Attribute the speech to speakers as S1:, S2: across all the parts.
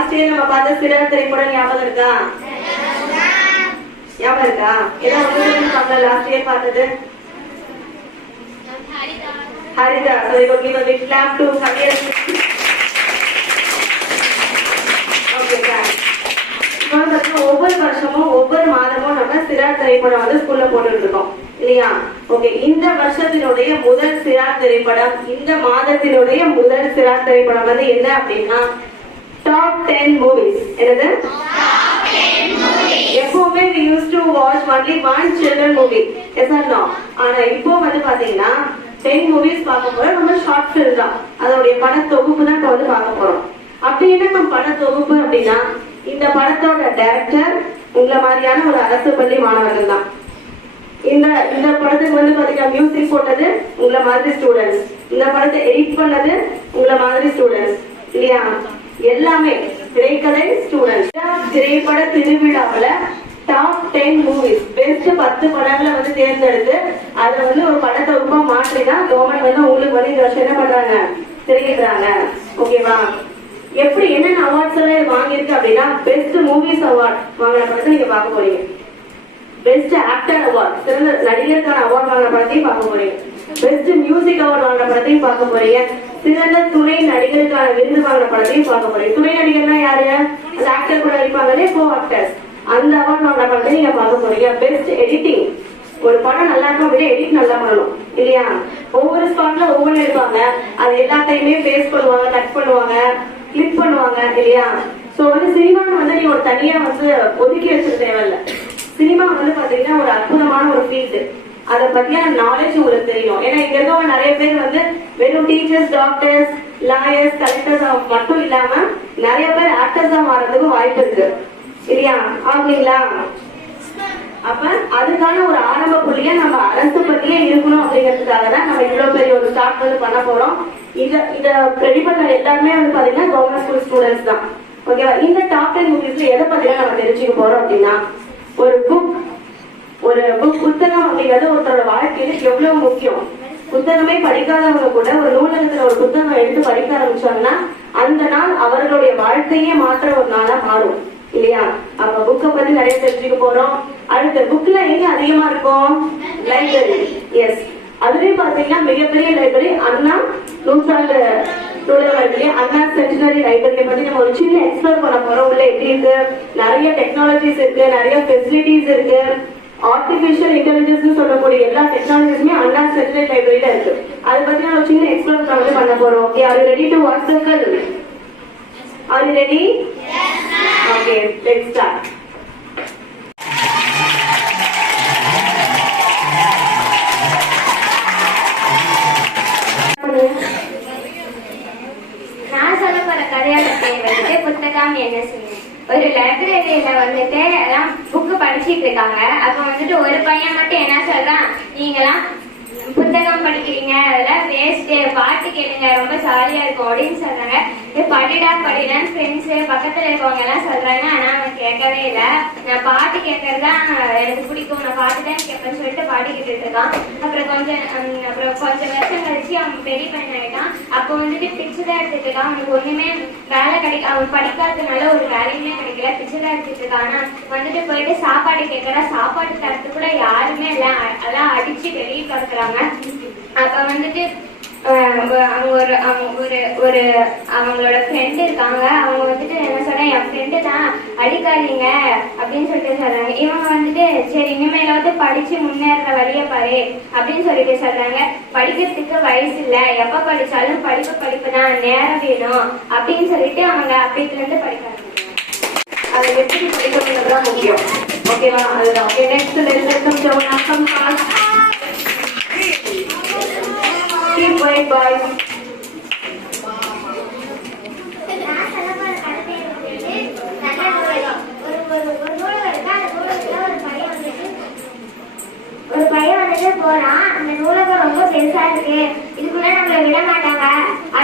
S1: Last year நம்ம பார்த்த சிறார் திரைப்படம் ஞாபகம் இருக்கா? ஞாபகம் இருக்கா? ஏதாவது ஒன்று லாஸ்ட் இயர் பார்த்தது. ஹரிதா so இப்போ give a a big clap to Harita. Okay, இப்போ வந்து ஒவ்வொரு வருஷமும் ஒவ்வொரு மாதமும் நம்ம சிறார் திரைப்படம் வந்து ஸ்கூல்ல போட்டுட்டு இருக்கோம் இல்லையா? ஓகே இந்த வருஷத்தினுடைய முதல் சிறார் திரைப்படம் இந்த மாதத்தினுடைய முதல் சிறார் திரைப்படம் வந்து என்ன அப்படின்னா டாப் டென் மூவிஸ் என்னது? எப்பவுமே we use to watch only one children movie yes or no ஆனா இப்போ வந்து பாத்தீங்கன்னா டென் மூவிஸ் பார்க்க போறோம். நம்ம ஷார்ட் ஃபில்ம் தான். அதோடைய பட தொகுப்பு தான் இப்போ வந்து பார்க்க போறோம். அப்படி என்ன நம்ம பட தொகுப்பு அப்படின்னா இந்த படத்தோட டைரக்டர் உங்களை மாதிரியான ஒரு அரசு பள்ளி மாணவர்கள் தான். இந்த இந்த படத்துக்கு வந்து பாத்தீங்கன்னா மியூசிக் போட்டது உங்களை மாதிரி ஸ்டூடெண்ட்ஸ் இந்த படத்தை எடிட் பண்ணது உங்களை மாதிரி ஸ்டூடெண்ட்ஸ் இல்லையா? எல்லாமே திரைக்கதை ஸ்டூடெண்ட்ஸ் திரைப்பட திருவிழாவில் டாப் டென் மூவிஸ் பெஸ்ட் பத்து படங்களை வந்து தேர்ந்தெடுத்து அதை வந்து ஒரு படத்தை ரொம்ப மாற்றினா கவர்மெண்ட் வந்து உங்களுக்கு வந்து இந்த வருஷம் என்ன பண்றாங்க? தெரிவிக்கிறாங்க ஓகேவா? எப்படி என்னென்ன அவார்ட்ஸ் எல்லாம் வாங்கியிருக்கு அப்படின்னா பெஸ்ட் மூவிஸ் அவார்ட் வாங்கின படத்தை நீங்க பார்க்க போறீங்க. பெஸ்ட் ஆக்டர் அவார்ட் சிறந்த நடிகருக்கான அவார்ட் வாங்கின படத்தையும் பார்க்க போறீங்க. பெஸ்ட் மியூசிக் அவர் வாங்கின படத்தையும் பார்க்க போறீங்க. சிறந்த துணை நடிகருக்கான விருது வாங்கின படத்தையும் பார்க்க போறீங்க. துணை நடிகர்னா யாரு? அந்த ஆக்டர் கூட இருப்பாங்களே கோ ஆக்டர்ஸ் அந்த அவார்ட் வாங்கின படத்தை நீங்க பார்க்க போறீங்க. பெஸ்ட் எடிட்டிங் ஒரு படம் நல்லா இருக்கும் அப்படியே எடிட் நல்லா பண்ணணும். இல்லையா? ஒவ்வொரு ஸ்பாட்ல ஒவ்வொன்று எடுப்பாங்க. அது எல்லாத்தையுமே ஃபேஸ் பண்ணுவாங்க கட் பண்ணுவாங்க கிளிக் பண்ணுவாங்க இல்லையா? சோ வந்து சினிமான்னு வந்து நீ ஒரு தனியா வந்து ஒதுக்கி வச்சிருக்க தேவையில்ல. சினிமா வந்து பாத்தீங்கன்னா ஒரு அற்புதமான ஒரு ஃபீல்டு அதை பத்தியான நாலேஜ் உங்களுக்கு தெரியும். ஏன்னா இங்க இருக்கவங்க நிறைய பேர் வந்து வெறும் டீச்சர்ஸ் டாக்டர்ஸ் லாயர்ஸ் கலெக்டர்ஸ் மட்டும் இல்லாம நிறைய பேர் ஆக்டர்ஸா மாறதுக்கு வாய்ப்பு இருக்கு. இல்லையா ஆகுங்களா அப்ப அதுக்கான ஒரு ஆரம்ப புள்ளியா நம்ம அரசு பத்தியே இருக்கணும் அப்படிங்கிறதுக்காக தான் நம்ம இவ்வளவு பெரிய ஒரு ஸ்டார்ட் வந்து பண்ண போறோம். இத இத ரெடி பண்ண எல்லாருமே வந்து பாத்தீங்கன்னா கவர்மெண்ட் ஸ்கூல் ஸ்டூடெண்ட்ஸ் தான். ஓகேவா இந்த டாப் டென் மூவிஸ்ல எதை பத்திலாம் நம்ம தெரிஞ்சுக்க போறோம் அப்படின்னா ஒரு புக் ஒரு புக் புத்தகம் அப்படிங்கிறது ஒருத்தரோட வாழ்க்கையில எவ்வளவு முக்கியம். புத்தகமே படிக்காதவங்க கூட ஒரு நூலகத்துல ஒரு புத்தகம் எடுத்து படிக்க ஆரம்பிச்சாங்கன்னா அந்த நாள் அவர்களுடைய வாழ்க்கையே மாற்ற ஒரு நாளா மாறும். இல்லையா? அப்ப புக்க பத்தி நிறைய தெரிஞ்சுக்க போறோம். அடுத்த புக்ல எங்க அதிகமா இருக்கும்? லைப்ரரி எஸ் அதுலயும் பாத்தீங்கன்னா மிகப்பெரிய லைப்ரரி அண்ணா நூற்றாண்டு நூலகத்திலே அண்ணா சென்டினரி லைப்ரரி பத்தி நம்ம ஒரு சின்ன எக்ஸ்ப்ளோர் பண்ண போறோம். உள்ள எப்படி இருக்கு? நிறைய டெக்னாலஜிஸ் இருக்கு. நிறைய ஃபெசிலிட்டிஸ் இருக்கு. ஆர்டிபிஷியல் இன்டெலிஜென்ஸ் சொல்லக்கூடிய எல்லா டெக்னாலஜிஸுமே அண்ணா சென்டினரி லைப்ரரியில இருக்கு. அதை பத்தி நம்ம சின்ன எக்ஸ்ப்ளோர் வந்து பண்ண போறோம். Okay are ready to watch circle are you ready okay let's start
S2: நான் சொல்ல போற கதையோட பேர் வந்துட்டு புத்தகம் என்ன சொல்லுங்க ஒரு லைப்ரரியில வந்துட்டு எல்லாம் பேசிட்டு இருக்காங்க. அப்ப வந்துட்டு ஒரு பையன் மட்டும் என்ன சொல்றான்? நீங்களாம் புத்தகம் படிக்கிறீங்க? அதெல்லாம் வேஸ்ட் பாட்டு கேளுங்க. ரொம்ப ஜாலியா இருக்கும். அப்படின்னு சொல்றாங்க. இது படிடா படிடான்னு ஃப்ரெண்ட்ஸ் பக்கத்துல இருக்கவங்க எல்லாம் சொல்றாங்க. ஆனா அவன் கேட்கவே இல்லை. நான் பாட்டு கேட்கறது தான் எனக்கு பிடிக்கும். நான் பாட்டு தான் கேட்பேன்னு சொல்லிட்டு பாடிக்கிட்டு இருக்கான். அப்புறம் கொஞ்சம் அப்புறம் கொஞ்சம் வருஷம் கழிச்சு அவன் பெரிய பையன் ஆயிட்டான். அப்போ வந்துட்டு பிச்சு தான் எடுத்துட்டு இருக்கான். அவனுக்கு ஒண்ணுமே வேலை கிடைக்க அவன் படிக்காததுனால ஒரு வேலையுமே கிடைக்கல. பிச்சு தான் எடுத்துட்டு இருக்கான். ஆனா வந்துட்டு போயிட்டு சாப்பாடு கேட்கறா. சாப்பாடு தரத்து கூட யாருமே இல்லை. அதெல்லாம் அடிச்சு வெளியே படுத்துறாங்க. அப்ப வந்துட்டு அவங்க ஒரு அவங்க ஒரு ஒரு அவங்களோட ஃப்ரெண்டு இருக்காங்க. அவங்க வந்துட்டு என்ன சொல்றேன் என் ஃப்ரெண்டு தான் அடிக்காதீங்க அப்படின்னு சொல்லிட்டு சொல்றாங்க. இவங்க வந்துட்டு சரி இனிமேலாவது படிச்சு முன்னேற வழியை பாரு அப்படின்னு சொல்லிட்டு சொல்றாங்க. படிக்கிறதுக்கு வயசு இல்லை. எப்ப படிச்சாலும் படிப்பு படிப்பு தான். நேரம் வேணும் அப்படின்னு சொல்லிட்டு அவங்க அப்பத்துல இருந்து படிக்க
S1: அதை எப்படி படிக்கணுங்கிறது தான் முக்கியம். ஓகேவா? அதுதான். ஓகே நெக்ஸ்ட் லெட்ஸ் வெல்கம் ஜெவனாக்கம் கிளாஸ் கீப் வைட் பாய்
S2: நான் சொல்ல போற கதை பேர் வந்துட்டு நல்ல நூலகம். ஒரு பையன் வந்துட்டு ஒரு பையன் வந்துட்டு போறான் அந்த நூலகம் ரொம்ப பெருசா இருக்கு இதுக்குள்ள நம்மள விட மாட்டாங்க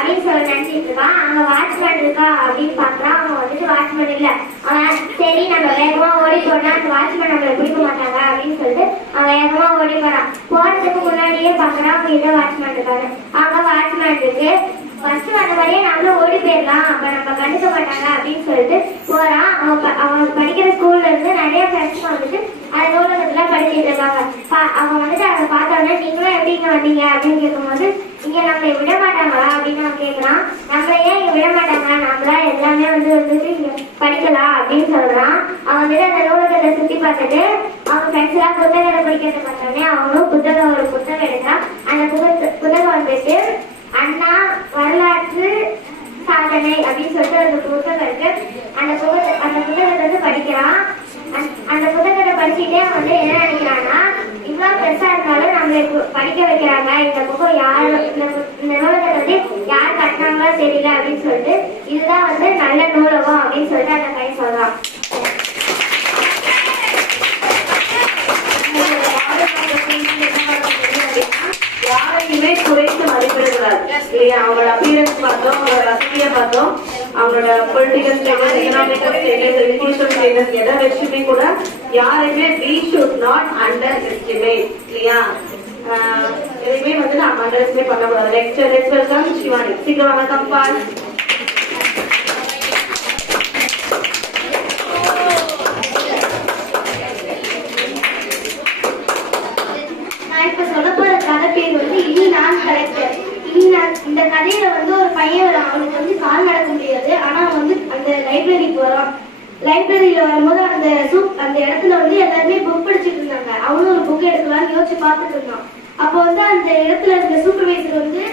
S2: அப்படின்னு சொல்லி நினைச்சிட்டு இருக்கான் அங்க வாட்ச்மேன் இருக்கா? அப்படின்னு பாக்குறான் அவன் வந்துட்டு வாட்ச்மேன் இல்ல. அவன் சரி நம்ம வேகமா ஓடி போனா அந்த வாட்ச்மேன் நம்மள பிடிக்க மாட்டாங்க அப்படின்னு சொல்லிட்டு அவன் வேகமா ஓடி போறான் போறதுக்கு முன்னாடியே பாக்குறான் அவங்க இந்த வாட்ச்மேன் இருக்காரு அங்க வாட்ச்மேன் இருக்கு.
S3: ஃபர்ஸ்ட் வந்த மாதிரியே நம்மளும் ஓடி போயிடலாம். அப்ப நம்ம கண்டுக்க மாட்டாங்க அப்படின்னு சொல்லிட்டு போறான் அவன் அவன் படிக்கிற ஸ்கூல்ல இருந்து நிறைய ஃப்ரெண்ட்ஸ் வந்துட்டு அந்த நூலகத்துல படிச்சுட்டு இருக்காங்க. பா- வந்துட்டு அதை பார்த்தோன்னே நீங்களும் எப்படி இங்க வந்தீங்க? அப்படின்னு கேட்கும்போது இங்க நம்மளை விட மாட்டாங்களா அப்படின்னு அவன் கேட்கறான் நம்மள ஏன் இங்க விட மாட்டாங்க? நம்மளா எல்லாமே வந்து வந்துட்டு இங்க படிக்கலாம் அப்படின்னு சொல்றான். அவன் வந்துட்டு அந்த நூலகத்தை சுத்தி பார்த்துட்டு அவன் ஃப்ரெண்ட்ஸ் எல்லாம் புத்தகத்தை படிக்கிறத பார்த்தோன்னே அவனும் புத்தகம் ஒரு புத்தகம் எடுத்தான் அந்த புத்தக புத்தகம் வந்துட்டு அண்ணா வரலாற்று சாதனை அப்படின்னு சொல்லிட்டு ஒரு புத்தகம் இருக்கு. அந்த புத்தக அந்த புத்தகத்தை வந்து படிக்கிறான். அந்த- புத்தகத்தை படிச்சுட்டே அவன் வந்து என்ன இவ்வளவு பெருசா இருந்தாலும் நம்மளை படிக்க வைக்கிறாங்க. இந்த புக்கம் யார் இந்த நூலகத்தை வந்து யார் கட்டினாங்களோ தெரியல அப்படின்னு சொல்லிட்டு இதுதான் வந்து நல்ல நூலகம் அப்படின்னு சொல்லிட்டு அந்த பையன் சொல்றான்.
S1: யாரையுமே குறைத்து மதிப்பிடக்கூடாது. இல்லையா? அவங்களோட அப்பியரன்ஸ் பார்த்தோம் அவங்களோட வசதியை பார்த்தோம் அவங்களோட political status economical status inclusion status எதை வச்சுமே கூட யாரையுமே we should not underestimate இல்லையா? ஆஹ் வந்து நம்ம அண்டர் எஸ்டிமேட் பண்ணக்கூடாது. லெக்சர் லெக்ஸ் வெல்கம் சிவானி. சீக்கிரம் வணக்கம் பால்
S3: நான் பேர் வந்து இந்த கதையில வந்து ஒரு பையன் அவனுக்கு வந்து கால் நடக்க முடியாது ஆனா அவன் வந்து அந்த லைப்ரரிக்கு வரான் லைப்ரரியில வரும்போது அந்த சூப் அந்த இடத்துல வந்து எல்லாருமே புக் படிச்சுட்டு இருந்தாங்க. அவனும் ஒரு புக் எடுக்கலாம்னு யோசிச்சு பார்த்துட்டு இருந்தான். அப்போ வந்து அந்த இடத்துல இருந்த சூப்பர்வைசர் வந்து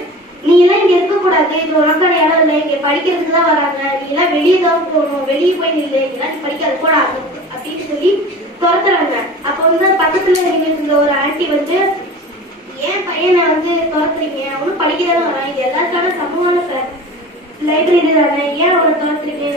S3: நீ எல்லாம் இங்க இருக்க கூடாது இது உனக்கான இடம் இல்லை. இங்க படிக்கிறதுக்கு தான் வராங்க. நீ எல்லாம் வெளியே தான் போகணும். வெளியே போய் நில்லு. இங்கெல்லாம் நீ படிக்காது. கூட அப்படின்னு சொல்லி துரத்துறாங்க. அப்ப வந்து பக்கத்துல இருந்த ஒரு ஆண்டி வந்து ஏன் பையனை வந்து துரத்துறீங்க? அவனும் படிக்கிறதான வரான். இது எல்லாருக்கான லைப்ரரி தானே ஏன் அவனை துரத்துறீங்க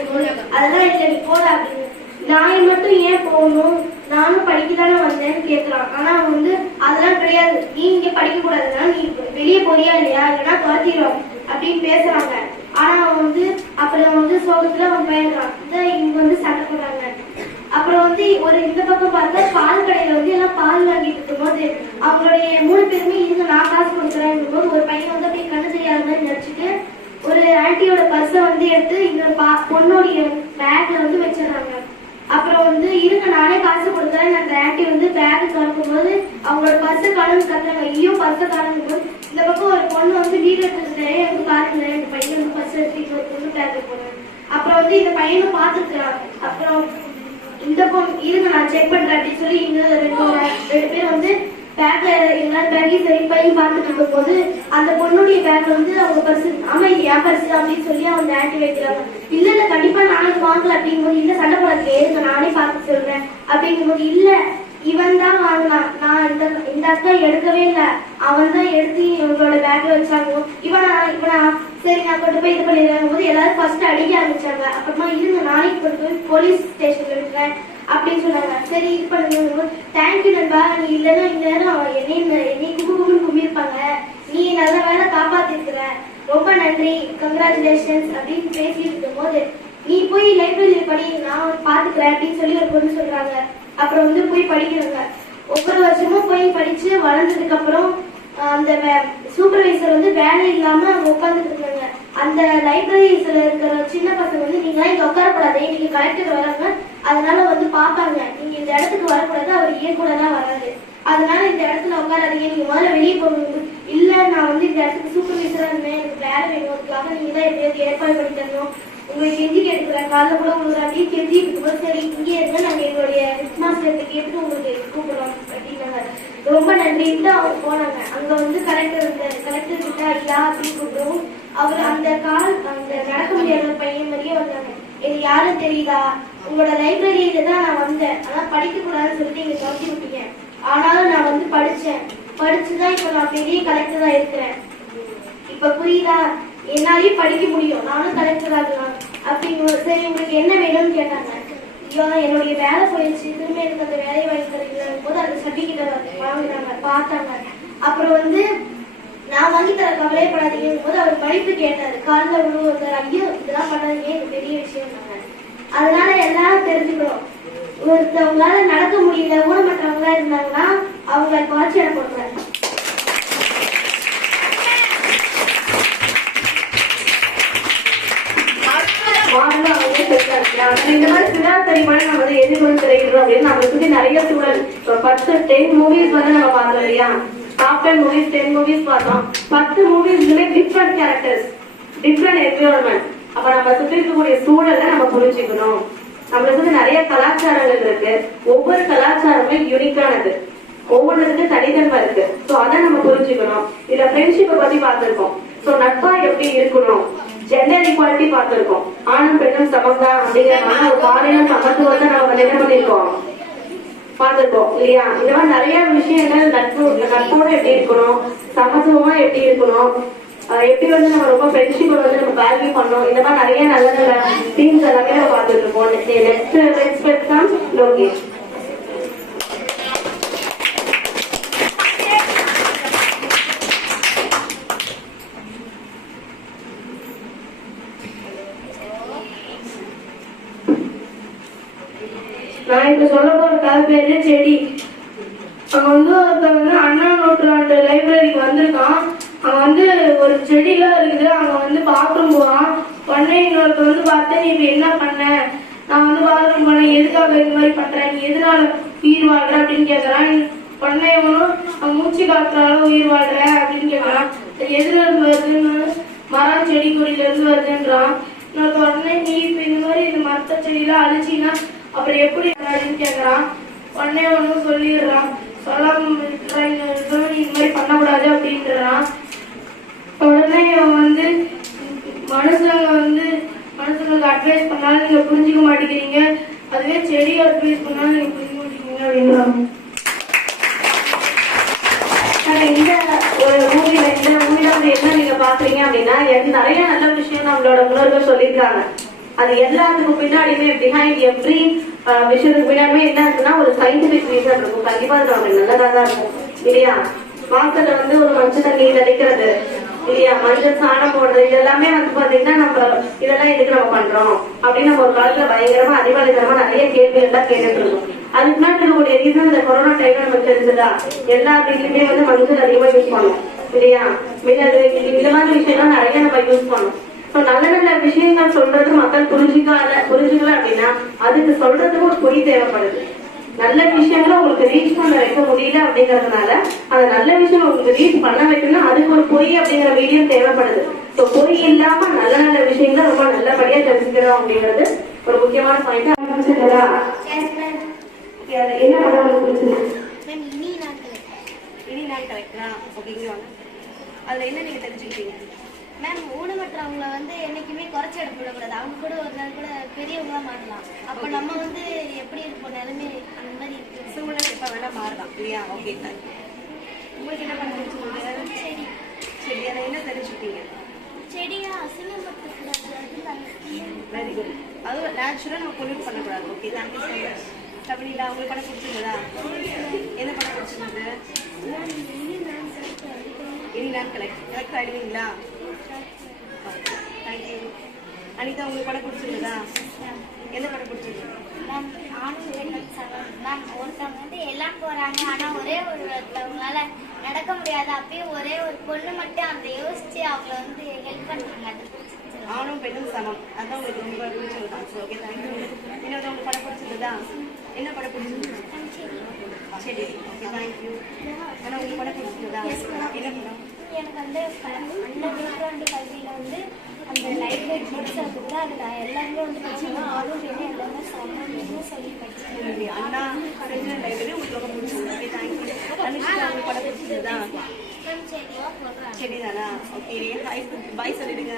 S3: அதெல்லாம் இல்லை நீ போடா அப்படின்னு. நான் மட்டும் ஏன் போகணும் நானும் படிக்க தானே வந்தேன்னு கேட்கறான் ஆனா அவன் வந்து அதெல்லாம் கிடையாது. நீ இங்க படிக்க கூடாதுன்னா நீ வெளியே போறியா இல்லையா? இல்லைன்னா துரத்திடுவான் அப்படின்னு பேசுறாங்க. ஆனா அவன் வந்து அப்புறம் வந்து சோகத்துல அவன் பயன்றான் இதான் இவங்க வந்து சண்டை போடுறாங்க. அப்புறம் வந்து ஒரு இந்த பக்கம் பார்த்தா பால் கடையில வந்து எல்லாம் பால் வாங்கிட்டு இருக்கும்போது அவங்களுடைய மூணு பேருமே இருங்க நான் காசு கொடுக்குறேன் போது ஒரு பையன் வந்து அப்படியே கண்ணு தெரியாத மாதிரி நினைச்சிட்டு ஒரு ஆன்ட்டியோட பர்ஸை வந்து எடுத்து இன்னொரு பா பொண்ணுடைய பேக்ல வந்து வச்சிடுறாங்க. அப்புறம் வந்து இருங்க நானே காசு கொடுத்தேன் அந்த ஆண்டி வந்து பேக் திறக்கும் போது அவங்களோட பர்ஸை காலம் கத்துறாங்க ஐயோ பர்ஸை காலம் போது இந்த பக்கம் ஒரு பொண்ணு வந்து வீடு எடுத்துட்டு வந்து பாருங்க இந்த பையன் வந்து பர்ஸ் எடுத்துட்டு ஒரு பேக் போனேன் அப்புறம் வந்து இந்த பையனை பார்த்துக்கிறான். அப்புறம் இந்த பொண்ணு இருங்க நான் செக் பண்றேன் அப்படின்னு சொல்லி இன்னும் ரெண்டு ரெண்டு பேர் பேக்ல எல்லாரும் பேக்கையும் சரி பையன் பார்த்துட்டு இருக்கும் போது அந்த பொண்ணுடைய பேக் வந்து அவங்க பர்சு ஆமா இது என் பர்சு அப்படின்னு சொல்லி அவங்க ஆட்டி வைக்கிறாங்க இல்ல இல்ல கண்டிப்பா நானும் வாங்கல அப்படிங்கும்போது இல்ல சண்டை போடாது இருங்க நானே பார்த்து சொல்றேன் அப்படிங்கும்போது இல்ல இவன் தான் வாங்கினான். நான் இந்த இந்த அக்கா எடுக்கவே இல்ல. அவன் தான் எடுத்து இவங்களோட பேக்ல வச்சாங்க. இவனா இவனா சரி நான் கொண்டு போய் இது பண்ணிடுறாங்க போது எல்லாரும் ஃபர்ஸ்ட் அடிக்க ஆரம்பிச்சாங்க. அப்புறமா இருங்க நாளைக்கு கொண்டு போய் போலீஸ் ஸ்டேஷன்ல விட்டுறேன் அப்படின்னு சொன்னாங்க. சரி இது பண்ணுங்க தேங்க்யூ நண்பா. நீ இல்லைன்னா இந்த நேரம் என்னை என்னை கும்பு கும்பிருப்பாங்க நீ நல்ல வேலை காப்பாத்திருக்கிற. ரொம்ப நன்றி. கங்க்ராச்சுலேஷன்ஸ் அப்படின்னு பேசிட்டு இருக்கும்போது நீ போய் லைப்ரரியில படி நான் பாத்துக்கிறேன் அப்படின்னு சொல்லி ஒரு பொண்ணு சொல்றாங்க. அப்புறம் வந்து போய் படிக்கிறாங்க. ஒவ்வொரு வருஷமும் போய் படிச்சு வளர்ந்ததுக்கு அப்புறம் அந்த சூப்பர்வைசர் வந்து வேலை இல்லாம அங்க உட்கார்ந்துட்டு இருந்தாங்க. அந்த லைப்ரரிஸ்ல இருக்கிற சின்ன பசங்க வந்து நீங்க இங்க உட்காரப்படாதே இன்னைக்கு கலெக்டர் வர அதனால வந்து பாப்பாங்க நீங்க இந்த இடத்துக்கு வரக்கூடாது அவர் ஏன் கூட தான் வராது அதனால இந்த இடத்துல உட்காராதீங்க நீங்க முதல்ல வெளியே போகணும். இல்ல நான் வந்து இந்த இடத்துக்கு சூப்பர்வைசரா இருந்தேன் எனக்கு வேலை வேணும் அதுக்காக நீங்க தான் எப்படியாவது ஏற்பாடு பண்ணி தரணும். உங்களுக்கு கெஞ்சி கேட்கிறேன் காலைல கூட உங்களுக்கு அப்படியே கெஞ்சி இருக்கும்போது சரி இங்கே இருங்க நாங்க எங்களுடைய ஹெட் மாஸ்டர்கிட்ட கேட்டு உங்களுக்கு கூப்பிடுறோம் அப்படின்னாங்க. ரொம்ப நன்றிட்டு அவங்க போனாங்க. அங்க வந்து கலெக்டர் இருந்தார் கலெக்டர் கிட்ட ஐயா அப்படின்னு கூப்பிடுவோம் அவர் அந்த கால் அந்த நடக்க முடியாத பையன் யாரும் தெரியுதா? உங்களோட லைப்ரரியில தான் நான் வந்தேன். ஆனா படிக்க கூடாதுன்னு சொல்லிட்டு இங்க துரத்தி விட்டீங்க. ஆனாலும் நான் வந்து படிச்சேன். படிச்சுதான் இப்ப நான் பெரிய கலெக்டரா இருக்கிறேன். இப்ப புரியுதா? என்னாலயும் படிக்க முடியும். நானும் கலெக்டர் ஆகலாம் அப்படிங்க சரி உங்களுக்கு என்ன வேணும்னு கேட்டாங்க. ஐயோ என்னுடைய வேலை போயிடுச்சு. திரும்ப எனக்கு அந்த வேலையை வாங்கி தரீங்களாங்க போது அந்த சர்டிபிகேட்டை வாங்கினாங்க பார்த்தாங்க. அப்புறம் வந்து நான் வாங்கி தர கவலையப்படாதீங்க. போது அவர் படிப்பு கேட்டாரு. காலில் விழுவு வந்தார் ஐயோ இதெல்லாம் பண்ணாதீங்க இது பெரிய விஷயம் அதனால எல்லாரும் தெரிஞ்சுக்கிறோம். ஒருத்தவங்களால நடக்க முடியல ஊனமற்றவங்களா இருந்தாங்கன்னா அவங்க காட்சி
S1: கொடுக்குறாரு. இந்த மாதிரி சிதாத்தரிப்பான நம்ம வந்து எதிர்கொண்டு தெரிகிறோம் அப்படின்னு நம்மளை சுற்றி நிறைய சூழல். இப்போ பத்து டென் மூவிஸ் வந்து நம்ம பார்க்கல இல்லையா? ஆஃப்டர் மூவிஸ் டென் மூவிஸ் பார்த்தோம். பத்து மூவிஸ்லுமே டிஃப்ரெண்ட் கேரக்டர்ஸ் டிஃப்ரெண்ட் என்விரான்மெண்ட் அப்ப நம்ம சுத்தி இருக்கக்கூடிய சூழலை நம்ம புரிஞ்சுக்கணும். நம்மளுக்கு வந்து நிறைய கலாச்சாரங்கள் இருக்கு. ஒவ்வொரு கலாச்சாரமே யூனிக்கானது ஒவ்வொன்றுக்கு தனித்தன்மை இருக்கு. சோ அதை நம்ம புரிஞ்சுக்கணும். இதுல ஃப்ரெண்ட்ஷிப்பை பத்தி பார்த்திருக்கோம். சோ நட்பா எப்படி இருக்கணும்? ஜெண்டர் ஈக்குவாலிட்டி பார்த்திருக்கோம். ஆணும் பெண்ணும் சமம்தான் அப்படிங்கிற மாதிரி ஒரு பாலியல் சமத்துவத்தை நம்ம என்ன பண்ணிருக்கோம் பார்த்திருக்கோம் இல்லையா? இந்த மாதிரி நிறைய விஷயங்கள் நட்பு நட்போட எப்படி இருக்கணும் சமத்துவமா எப்படி இருக்கணும் எப்படி வந்து நம்ம ரொம்ப ஃப்ரெண்ட்ஷிப் வந்து நம்ம வேல்யூ பண்ணணும் இந்த மாதிரி நிறைய நல்ல நல்ல தீம்ஸ் எல்லாமே நம்ம பார்த்துட்டு இருக்கோம். நெக்ஸ்ட் நெக்ஸ்ட் லோகேஷ்
S3: நான் இப்ப சொல்ல போற கதை பேரு செடி? அங்க வந்து ஒருத்தவங்க அண்ணா நூற்றாண்டு லைப்ரரிக்கு வந்திருக்கான். அங்க வந்து ஒரு செடிலாம் இருக்குது. அங்க வந்து பாத்ரூம் போறான். உடனே இன்னொருத்த வந்து பார்த்து நீ இப்ப என்ன பண்ண? நான் வந்து பாத்ரூம் போனேன். எதுக்காக இந்த மாதிரி பண்றேன் நீ எதனால உயிர் வாழ்ற? அப்படின்னு கேக்குறான். உடனே இவனும் மூச்சு காத்துறால உயிர் வாழ்ற அப்படின்னு கேக்குறான். எதுல இருந்து வருதுன்னு மரம் செடி கொடியில இருந்து வருதுன்றான். இன்னொருத்த உடனே நீ இப்ப இந்த மாதிரி இந்த மரத்த செடியெல்லாம் அழிச்சின்னா அப்புறம் எப்படி அப்படின்னு கேக்குறான். உடனே ஒன்றும் சொல்லிடுறான். சொல்லாம இருக்கிறான், இந்த மாதிரி பண்ணக்கூடாது அப்படின்றான். உடனே அவன் வந்து மனுஷங்க வந்து மனுஷங்களுக்கு அட்வைஸ் பண்ணாலும் நீங்க புரிஞ்சுக்க மாட்டேங்கிறீங்க. அதுவே செடி அட்வைஸ் பண்ணாலும் நீங்க புரிஞ்சு மாட்டேங்கிறீங்க அப்படின்றான்.
S1: இந்த ஒரு மூவில இந்த மூவில வந்து என்ன நீங்க பாக்குறீங்க அப்படின்னா நிறைய நல்ல விஷயம் நம்மளோட முன்னோர்கள் சொல்லியிருக்காங்க. அது எல்லாத்துக்கும் பின்னாடியுமே பிஹைண்ட் எவ்ரி விஷயத்துக்கு பின்னாடியுமே என்ன இருக்குன்னா ஒரு சயின்டிபிக் ரீசன் இருக்கும். கண்டிப்பா அது நமக்கு நல்லதா தான் இருக்கும். இல்லையா? வாசல்ல வந்து ஒரு மஞ்சள் தண்ணி நினைக்கிறது இல்லையா? மஞ்சள் சாணம் போடுறது. இதெல்லாமே வந்து பாத்தீங்கன்னா நம்ம இதெல்லாம் எதுக்கு நம்ம பண்றோம்? அப்படின்னு நம்ம ஒரு காலத்துல பயங்கரமா அறிவாளிகரமா நிறைய கேள்விகள் தான் கேட்டுட்டு இருக்கோம் அதுக்கு முன்னாடி இருக்கக்கூடிய ரீசன் இந்த கொரோனா டைம்ல நமக்கு தெரிஞ்சதா? எல்லா வீட்லயுமே வந்து மஞ்சள் அதிகமா யூஸ் பண்ணோம் இல்லையா? மிளகு இது- இந்த மாதிரி விஷயம்லாம் நிறைய நம்ம யூஸ் பண்ணோம் ஸோ நல்ல நல்ல விஷயங்கள் சொல்றது மக்கள் புரிஞ்சுக்காத புரிஞ்சுக்கல அப்படின்னா அதுக்கு சொல்றதுக்கு ஒரு பொய் தேவைப்படுது. நல்ல விஷயங்களை உங்களுக்கு ரீச் பண்ண வைக்க முடியல அப்படிங்கறதுனால அந்த நல்ல விஷயம் உங்களுக்கு ரீச் பண்ண வைக்கணும்னா அதுக்கு ஒரு பொய் அப்படிங்கிற மீடியம் தேவைப்படுது. ஸோ பொய் இல்லாம நல்ல நல்ல விஷயங்களை ரொம்ப நல்லபடியா தெரிஞ்சுக்கிறோம் அப்படிங்கிறது ஒரு முக்கியமான பாயிண்ட் ஆரம்பிச்சிருக்கா என்ன படம் உங்களுக்கு பிடிச்சிருக்கு
S4: இனி
S1: நான் கரெக்டா ஓகேங்க அதுல என்ன நீங்க தெரிஞ்சுக்கிட்டீங்க?
S4: மேம் ஊனமற்றவங்கள வந்து என்னைக்குமே குறைச்சி எடை போடக்கூடாது அவங்க கூட ஒரு நாள் கூட பெரியவங்களா மாறலாம். அப்போ நம்ம வந்து எப்படி இருப்போம் நிலைமை அந்த மாதிரி
S1: சூழல் எப்ப வேணா மாறலாம். இல்லையா? ஓகே உங்களுக்கு என்ன பண்ண பிடிச்சிருக்கு
S4: சரி
S1: சரி அதை என்ன தெரிஞ்சுக்கிட்டீங்க?
S4: செடியா? அசிங்கப்படுத்தக்கூடாது அது நல்லது.
S1: வெரி குட் அது நேச்சுரலாக நம்ம பொல்யூட் பண்ணக்கூடாது. ஓகே தேங்க்யூ ஸோ மச் தமிழில் உங்களுக்கு படம் பிடிச்சிருந்ததா? என்ன படம் பிடிச்சிருந்தது
S4: மேம் இனி நான் சொல்லிட்டு
S1: இனி நான் கலெக்ட் கலெக்ட் ஆகிடுவீங்களா தேங்க்யூ அனிதா உங்களுக்கு படம் பிடிச்சிருந்ததா என்ன படம் பிடிச்சிருக்கு
S4: மேம் சமம் மேம் ஒருத்தவங்க வந்து எல்லாம் போறாங்க. ஆனா ஒரே ஒரு ஒருத்தவங்களால நடக்க முடியாது. அப்பயும் ஒரே ஒரு பொண்ணு மட்டும் அந்த யோசிச்சு அவங்கள வந்து ஹெல்ப் பண்றாங்க. அது பிடிச்சிருந்துச்சு.
S1: ஆணும் பெண்ணும் சமம். அதான் உங்களுக்கு ரொம்ப பிடிச்சது தான். ஓகே தேங்க்யூ இன்னொரு உங்களுக்கு படம் பிடிச்சிருந்ததா என்ன படம் பிடிச்சிருந்தது சரி ஓகே தேங்க்யூ ஆனால் உங்களுக்கு படம் பிடிச்சிருந்ததா என்ன படம்?
S4: எனக்கு வந்து நூற்றாண்டு கல்வியில வந்து அந்த லைப்ரரி புக்ஸ் இருக்குது அதில் எல்லாருமே வந்து படிச்சாங்க ஆணும் பெண்ணும் எல்லாமே சமம்னு சொல்லி படிச்சாங்க
S1: சரி, அண்ணா பிரசிடென்ட் லைப்ரரி உங்களுக்கு ரொம்ப பிடிச்சிருந்தது ஓகே தேங்க்யூ அனுஷிகா உங்களுக்கு படம்
S4: சரியா போடுறாங்க
S1: சரிதானா ஓகே பாய் சொல்லிடுங்க.